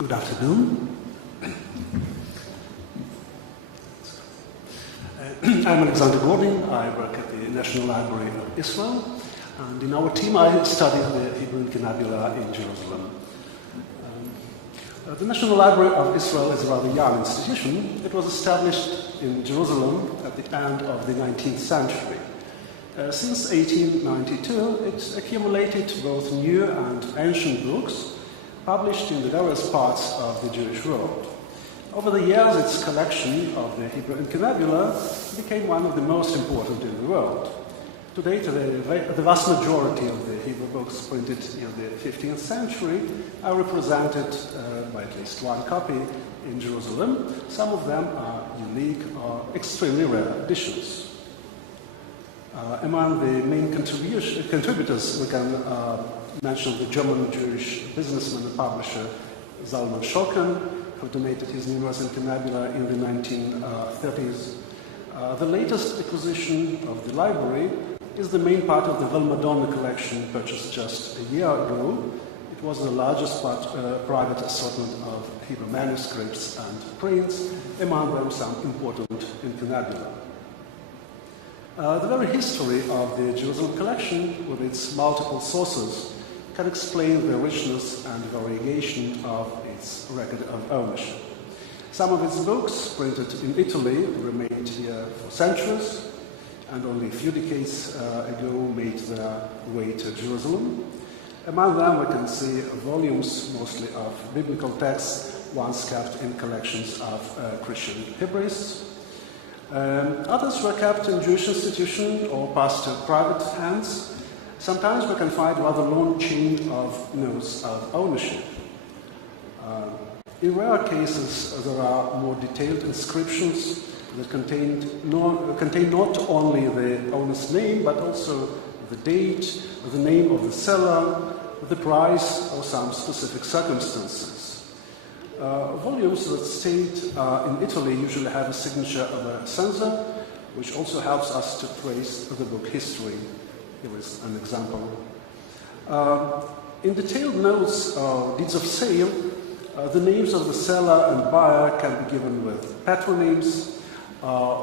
Good afternoon. I'm Alexander Gordin. I work at the National Library of Israel, and in our team I studied the Hebrew Incunabula in Jerusalem. The National Library of Israel is a rather young institution. It was established in Jerusalem at the end of the 19th century. Since 1892, it accumulated both new and ancient books published in the various parts of the Jewish world. Over the years, its collection of the Hebrew Incunabula became one of the most important in the world. To date, the vast majority of the Hebrew books printed in the 15th century are represented by at least one copy in Jerusalem. Some of them are unique or extremely rare editions. Among the main contributors, we can mention the German Jewish businessman and publisher Zalman Shulkin, who donated his numerous Incunabula in the 1930s. The latest acquisition of the library is the main part of the Valmadonna collection purchased just a year ago. It was the largest private assortment of Hebrew manuscripts and prints, among them some important Incunabula. The very history of the Jerusalem collection, with its multiple sources, can explain the richness and variegation of its record of ownership. Some of its books, printed in Italy, remained here for centuries, and only a few decades ago made their way to Jerusalem. Among them, we can see volumes mostly of biblical texts, once kept in collections of Christian Hebraists. Others were kept in Jewish institutions or passed to private hands. Sometimes we can find a rather long chain of notes of ownership. In rare cases, there are more detailed inscriptions that contain not only the owner's name, but also the date, the name of the seller, the price, or some specific circumstances. Volumes that stayed in Italy usually have a signature of a censor, which also helps us to trace the book history. Here is an example. In detailed notes or deeds of sale, the names of the seller and buyer can be given with patronyms,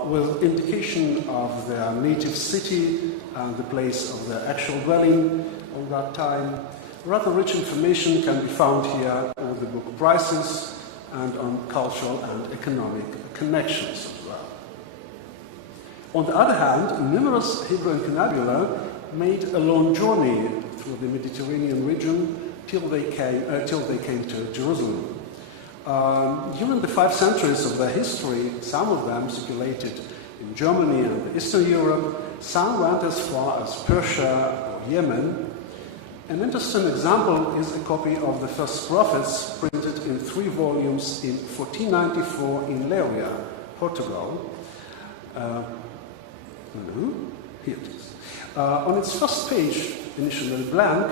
with indication of their native city and the place of their actual dwelling on that time. Rather rich information can be found here on the book prices and on cultural and economic connections as well. On the other hand, numerous Hebrew Incunabula made a long journey through the Mediterranean region till they came to Jerusalem. During the 5 centuries of their history, some of them circulated in Germany and Eastern Europe, some went as far as Persia or Yemen. An interesting example is a copy of the First Prophets, printed in 3 volumes in 1494 in Leiria, Portugal. Here it is. On its first page, initially blank,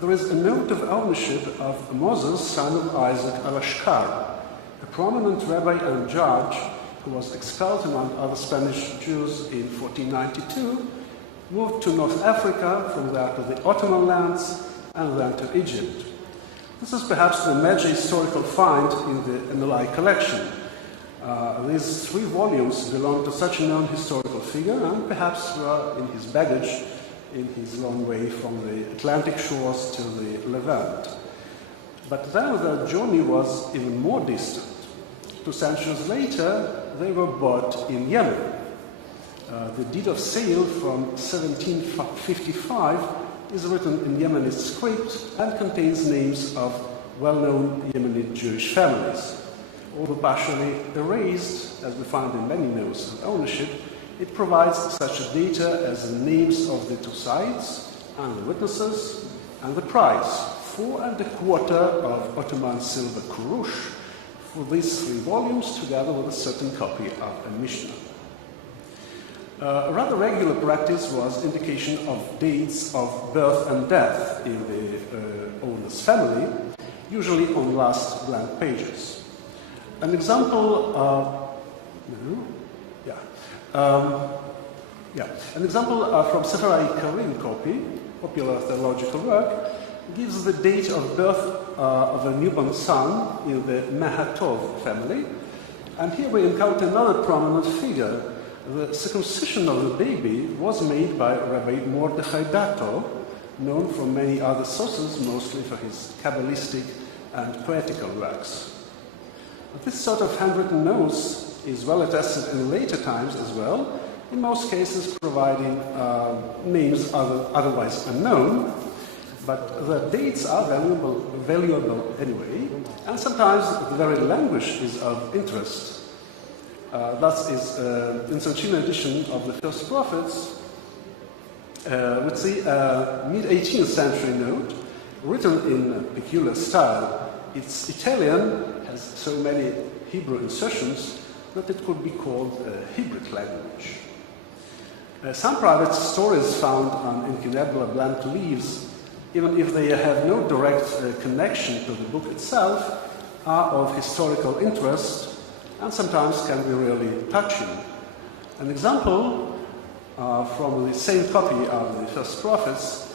there is a note of ownership of Moses, son of Moses Alashkar, a prominent rabbi and judge who was expelled among other Spanish Jews in 1492, moved to North Africa, from there to the Ottoman lands, and then to Egypt. This is perhaps the major historical find in the Annali collection. These 3 volumes belong to such a known historical figure, and perhaps were in his baggage in his long way from the Atlantic shores to the Levant. But then their journey was even more distant. 2 centuries later, they were bought in Yemen. The deed of sale from 1755 is written in Yemeni script and contains names of well-known Yemeni Jewish families. Although partially erased, as we find in many notes of ownership, it provides such data as the names of the 2 sides, and the witnesses, and the price, 4 1/4 of Ottoman silver kurush, for these 3 volumes, together with a certain copy of a Mishnah. A rather regular practice was indication of dates of birth and death in the owner's family, usually on last blank pages. An example from Sefer Karim copy, popular theological work, gives the date of birth of a newborn son in the Mehatov family. And here we encounter another prominent figure. The circumcision of the baby was made by Rabbi Mordecai Dato, known from many other sources, mostly for his Kabbalistic and poetical works. This sort of handwritten notes is well attested in later times as well, in most cases providing names otherwise unknown, but the dates are valuable anyway, and sometimes the very language is of interest. Thus is in Soncino edition of the First Prophets, we see a mid-18th century note written in a peculiar style. Its Italian has so many Hebrew insertions that it could be called a Hebrew language. Some private stories found on Incunabula blank leaves, even if they have no direct connection to the book itself, are of historical interest and sometimes can be really touching. An example from the same copy of the First Prophets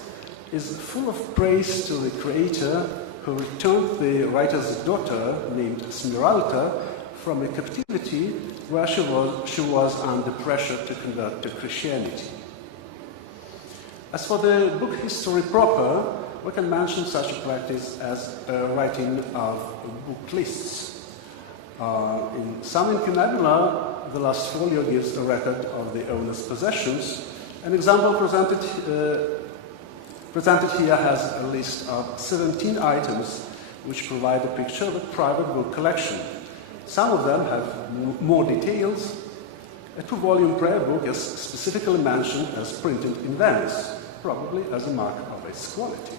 is full of praise to the Creator who returned the writer's daughter named Smiralta from a captivity where she was under pressure to convert to Christianity. As for the book history proper, we can mention such a practice as writing of book lists. In some Incunabula, the last folio gives a record of the owner's possessions. An example presented here has a list of 17 items which provide a picture of a private book collection. Some of them have more details. A 2-volume prayer book is specifically mentioned as printed in Venice, probably as a mark of its quality.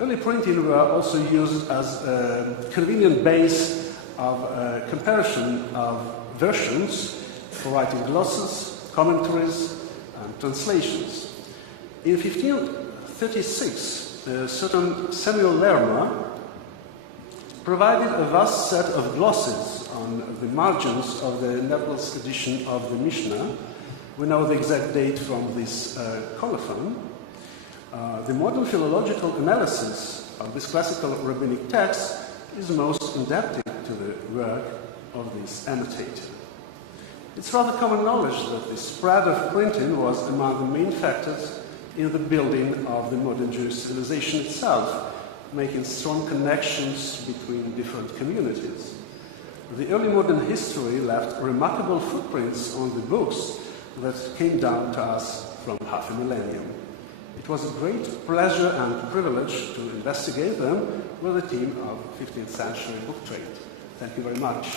Early printing were also used as a convenient base of comparison of versions for writing glosses, commentaries, and translations. In 1536, a certain Samuel Lerma provided a vast set of glosses on the margins of the Naples edition of the Mishnah. We know the exact date from this colophon. The modern philological analysis of this classical rabbinic text is most indebted to the work of this annotator. It's rather common knowledge that the spread of printing was among the main factors in the building of the modern Jewish civilization itself, making strong connections between different communities. The early modern history left remarkable footprints on the books that came down to us from half a millennium. It was a great pleasure and privilege to investigate them with a team of 15th century book trade. Thank you very much.